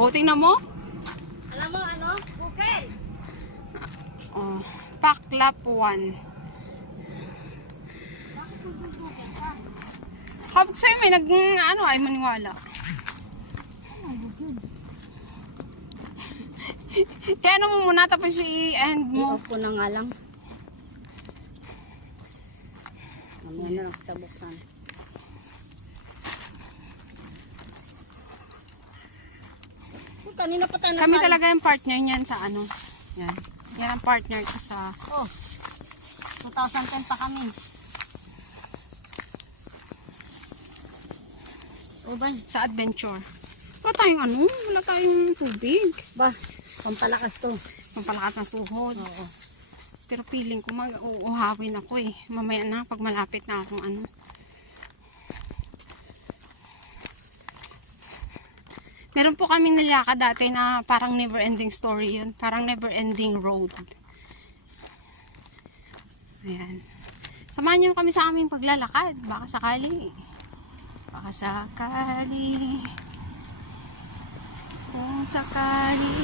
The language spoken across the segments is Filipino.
O, tingnan mo. Alam mo ano? Bukid. Oh, Paklap 1. Bakit susubukin ka? Habang sa'yo may ano ay maniwala. Kaya ano mo muna tapos i-end mo. I-off ko na nga lang. Mamaya na lang kita buksan. Kanina pa tayo Kami talaga yung partner niyan sa ano. Yan. Yan ang partner ko sa... Oh, 2010 pa kami. O ba? Sa adventure. Wala tayong ano, wala tayong tubig. Ba, pampalakas to. Pampalakas ng tuhod. Oo. Pero feeling ko mag-uuhawin ako eh. Mamaya na, pag malapit na akong ano. Meron po kaming nilakad dati na parang never ending story yun. Parang never ending road. Ayan. Samahan niyo kami sa aming paglalakad. Baka sakali. Baka sakali. Kung sakali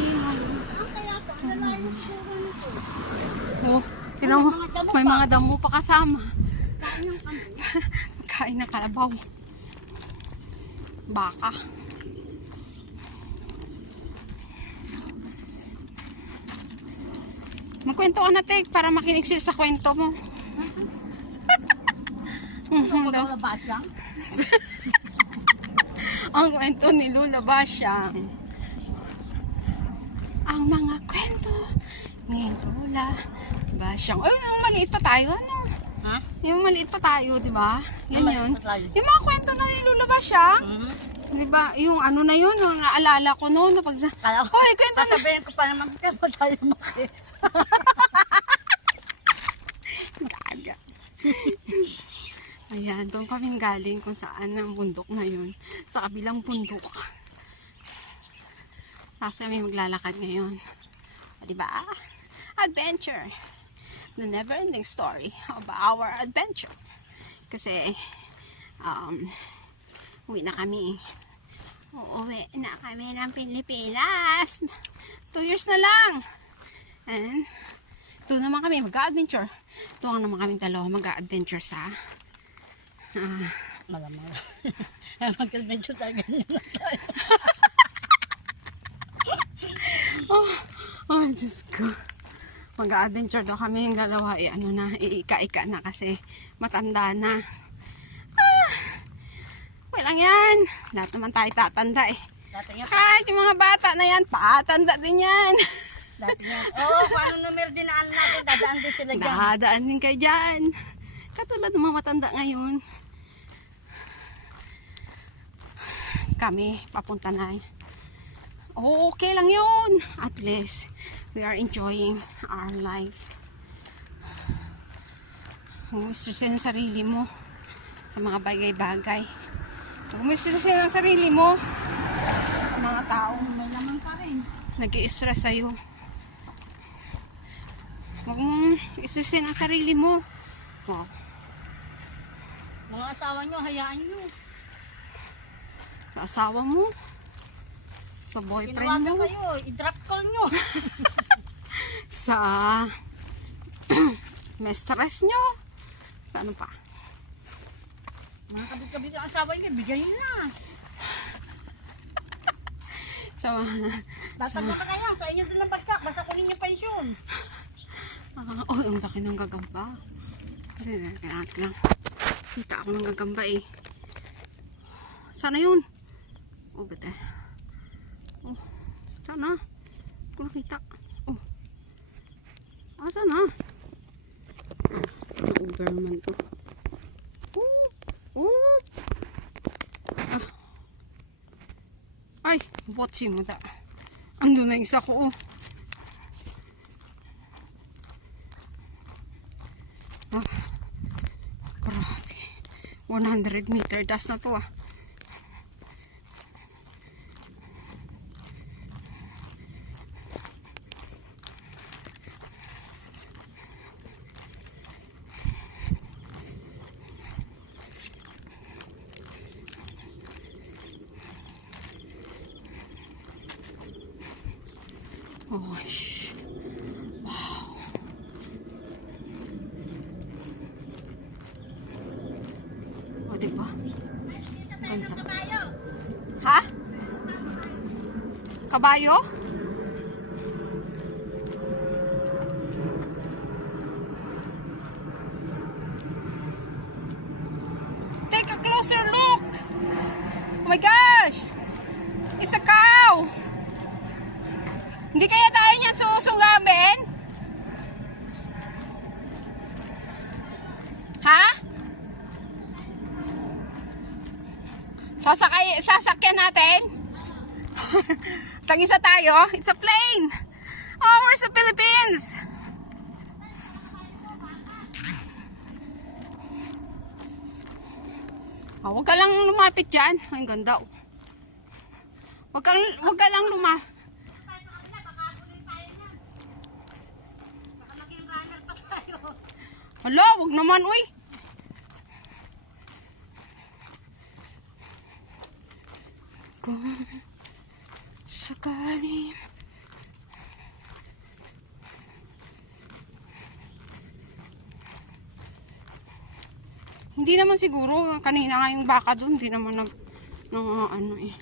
oh, tinan mo, may mga damo pa kasama. Kain ng kalabaw. Baka. Magkwento ka na, Tek, para makinig sila sa kwento mo. Ano ba siya? Ang kwento ni Lula Basyang. Ang mga kwento ni Lula Basyang. Ay, yung maliit pa tayo, ano? Ha? Yung maliit pa tayo, di ba? Yan Yung yun. maliit pa tayo. Yung mga kwento na ni Lula Basyang. Mhm. Di ba? Yung ano na yun, yung naalala ko noon. Kala ko, Hoy, kwento na. sasabihin ko pa naman, kaya pa tayo maki. Gaga. Ayan, doon kami galing kung saan ang bundok na yun. Sa kabilang bundok. Tapos kami maglalakad ngayon. O, diba? Adventure. The never-ending story of our adventure. Kasi, uwi na kami. Uuwi na kami ng Pilipinas. 2 years na lang. And, doon naman kami mag-adventure. Doon naman kami dalawa mag-adventure sa Malamang. Mag-adventure tayo ganyan lang tayo. oh, Diyos ko. Mag-adventure daw kami yung dalawa. Ano na, iika-ika na kasi matanda na. Walang yan. Lahat naman tayo tatanda eh. Dati nga, Kahit yung mga bata na yan, tatanda din yan. dati nga. Oh, paano numero dinaan natin, dadaan din sila dyan. Dadaan din kayo dyan. Katulad ng mga matanda ngayon. Kami, papunta na. Okay lang yun. At least, we are enjoying our life. Huwag mo stressin ang sarili mo sa mga bagay-bagay. Huwag mo stressin ang sarili mo sa mga tao. May laman pa rin. Nag-i-stress sa'yo. Huwag mo stressin ang sarili mo. Wow. Mga asawa nyo, hayaan nyo. Sa asawa mo. Sa boyfriend Tinawagan mo. kayo, i-drop call nyo. Sa may stress nyo. Sa ano pa? Mga kabit-kabit ang asawa nyo, bigay nyo na. Sa Tatanda ka na yan, sa inyo din ang bagsak, basta kunin yung pensyon. oh, ang laki ng gagamba. Kasi kailangan lang. Kita ako ng gagamba eh. Sana yun? Oh, bete. Oh, sana. Kung nakita. Oh. Sana. Na-over naman to. Oh. Oh. Ah. Ay, botsi mo da. Ando na isa ko. Oh. Ah. Grabe. 100 meter das na to ah. Oh, shh. Wow. O, diba? Ang ganda. Ha? Kabayo? Take a closer look! Oh my gosh! It's a cow! Hindi kaya tayo niyan susugabin? Ha? Sasakyan natin? Tag-isa tayo? It's a plane! Oh, where's the Philippines? Oh, wag ka lang lumapit dyan. Ay, ang ganda. Wag ka lang lumapit. Baka maging runner pa tayo. Hala, wag naman, uy. Kung sakali. Hindi naman siguro, kanina nga yung baka doon, hindi naman ano eh.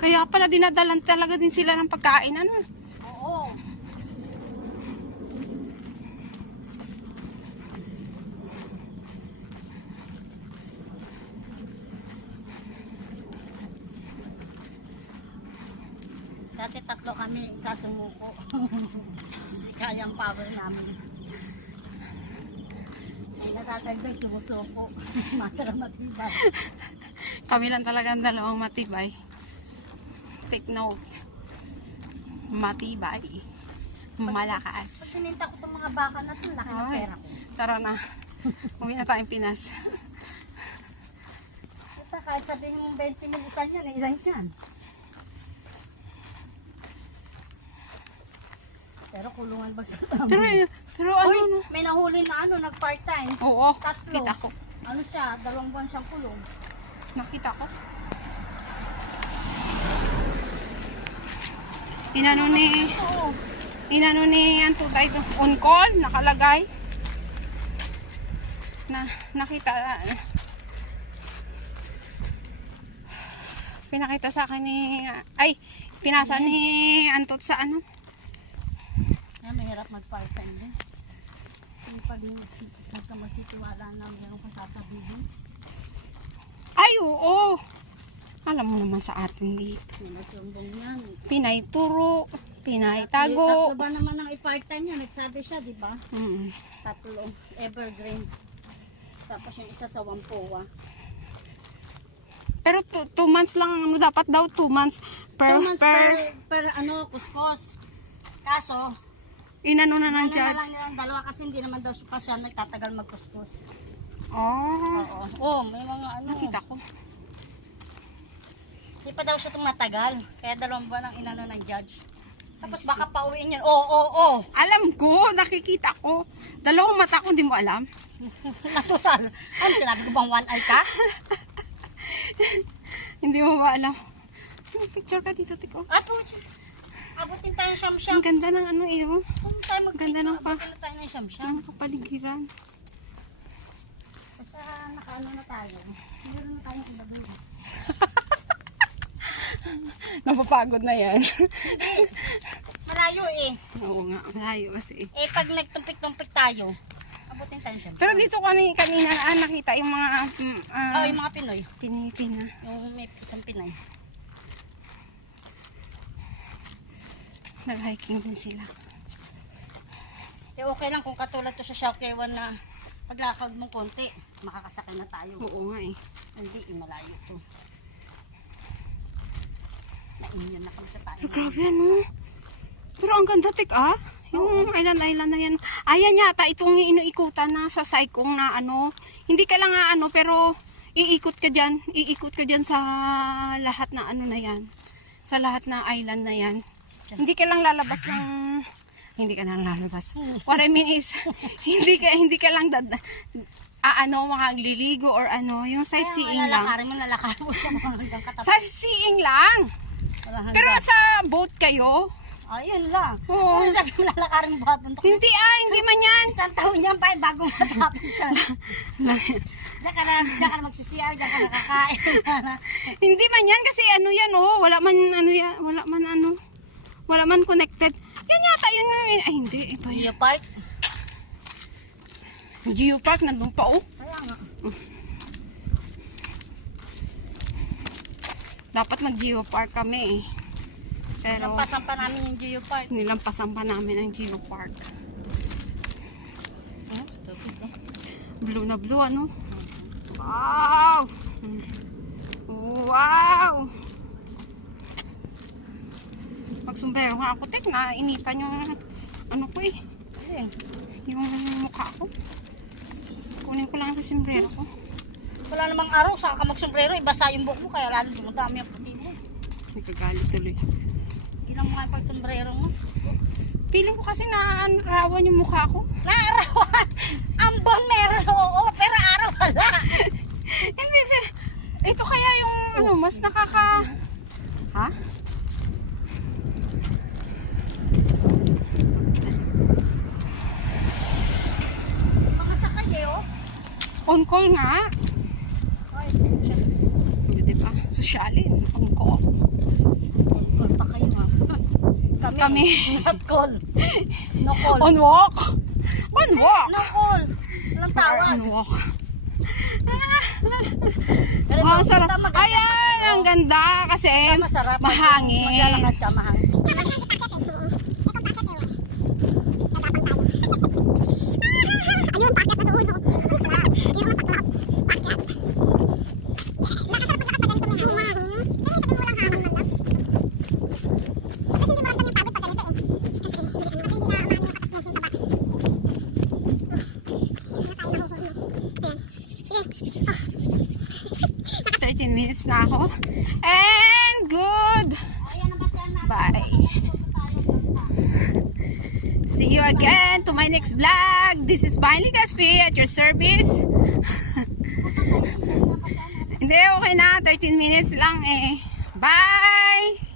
Kaya pala dinadalan talaga din sila ng pagkain, ano? Oo. Dati 3 kami, isa sumuko. Kaya ang power namin. Ay natatagay, sumusuko. Matara matibay. Kami lang talaga ang dalawang matibay. Take note. Matibay. Pag Malakas. sininta ko sa mga baka na ito, laki ng Ay, pera ko. tara na. Uwi na tayong Pinas. Ito, kahit sabihin mong 20 mil isa yan, ilan yan? Pero kulungan ba sa Pero ano, Uy, no? may nahuli na ano, nag-part-time. Oo, 3. kita ko. Ano siya, 2 buwan siyang kulong. Nakita ko. Inano ni ang tutay ko. On call, nakalagay. Nakita. Pinakita sa akin pinasa ni Antot sa ano. Yan, mahirap mag-part-time din. Kung pag nagka magtitiwala na meron kang sasabihin, Ay, oo. Alam mo naman sa atin dito. may nagsumbong yan. Pinay turo, pinay 3 tago. ba naman ang i-part-time niya? Nagsabi siya, di ba? 3, evergreen. Tapos yung isa sa Wampoa. Pero 2 months lang, ano dapat daw 2 months 2 months per ano, kuskos. Kaso, inano na ng ano na judge. lang nilang 2 kasi hindi naman daw pa siya nagtatagal magkuskos. Oh, Oo. Oo, may mga ano. nakita ko. Hindi pa daw siya tumatagal. Kaya 2 buwan ang inano ng judge. Tapos baka pauwiin yan. Oo. Alam ko, nakikita ko. 2 mata ko, hindi mo alam. Natural. Ano, sinabi ko bang 1 eye ka? Hindi mo ba alam? May picture ka dito, tiko. Apo, abutin tayo ng siyam-siyam. Ang ganda ng ano iyo. Kung tayo Ganda ng pa. abutin na tayo ng siyam-siyam. Ang kapaligiran. Basta nakaano na tayo. Meron na tayong ilabay. Napapagod na yan. Hindi. Malayo eh. Oo nga, malayo kasi. Eh pag nagtumpik-tumpik tayo, abutin tayo ng siyam-siyam. Pero dito kanina nakita yung mga Oh, yung mga Pinoy. Pinipina. Yung may isang Pinay. Nag-hiking din sila. Eh okay lang kung katulad to sa Shawkewan na paglakad mong konti, makakasakay na tayo. Oo nga eh. Hindi, malayo to. Nainyan na kami sa tayo. Pero grabe ano. Pero ang ganda yung island na yan. Ayan yata itong inuikutan na sa Saikong na ano. Hindi ka lang pero iikot ka dyan. Iikot ka dyan sa lahat na ano na yan. Sa lahat na island na yan. Hindi ka lang lalabas ng Hindi ka na lalabas. What I mean is, hindi ka lang makagliligo or ano, yung sightseeing lang. Lalakarin mo sa mga hanggang katapat. Sightseeing lang. Pero sa boat kayo? Ayun lang. Oo. Kung sabi mo lalakarin mo papunta. Hindi man yan. Isang taon yan pa bago matapos yan. Diyan ka na magsisiyar, diyan ka nakakain. Hindi man yan kasi ano yan oh, wala man connected. Yan yata yun. Ay hindi, iba yun. Park? Geopark nandun pa oh. Kaya nga. Dapat mag-geopark kami eh. Pero Lampasan pa namin yung Geopark. nilampasan pa namin ang geopark. Blue na blue ano? Wow! Wow! Magsumbero nga ako, tek, nainitan yung ano ko eh. Yung mukha ko. Kunin ko lang yung sombrero ko. Wala namang araw, saka ka magsombrero, ibasa yung buhok mo, kaya lalo dumadami ang puti mo. Nagkagalit tuloy. Ilang mo nga yung pagsombrero mo. Feeling ko kasi naarawan yung mukha ko. Naarawan! Ambon meron, oo, pero araw wala. Hindi, ito kaya yung ano, mas nakaka... Ha? Mga sakay eh, oh. On call nga. Ay, Hindi ba? Sosyalin. On call. call pa kayo ha. Kami. Not call. No call. On walk. On walk. No call. Anong tawag? On walk. Pero Wow, ito, sarap. maganda Ayan, ang ganda kasi masarap. mahangin. Maglalakad ka, mahangin. Ayun, packet na doon. Yung saklap. Packet. Nakasarap magkakapag ganito may hangin. Pero sabi mo walang hangin man lang. Kasi hindi mo ramdam yung pagod pag ganito eh. Kasi hindi na umani yung katas mo yung taba. Nakain ako. Ayan. Sige. 13 minutes na ako. And good. Bye. See you again to my next vlog. This is Bailey Caspi at your service. Hindi, okay na. 13 minutes lang eh. Bye!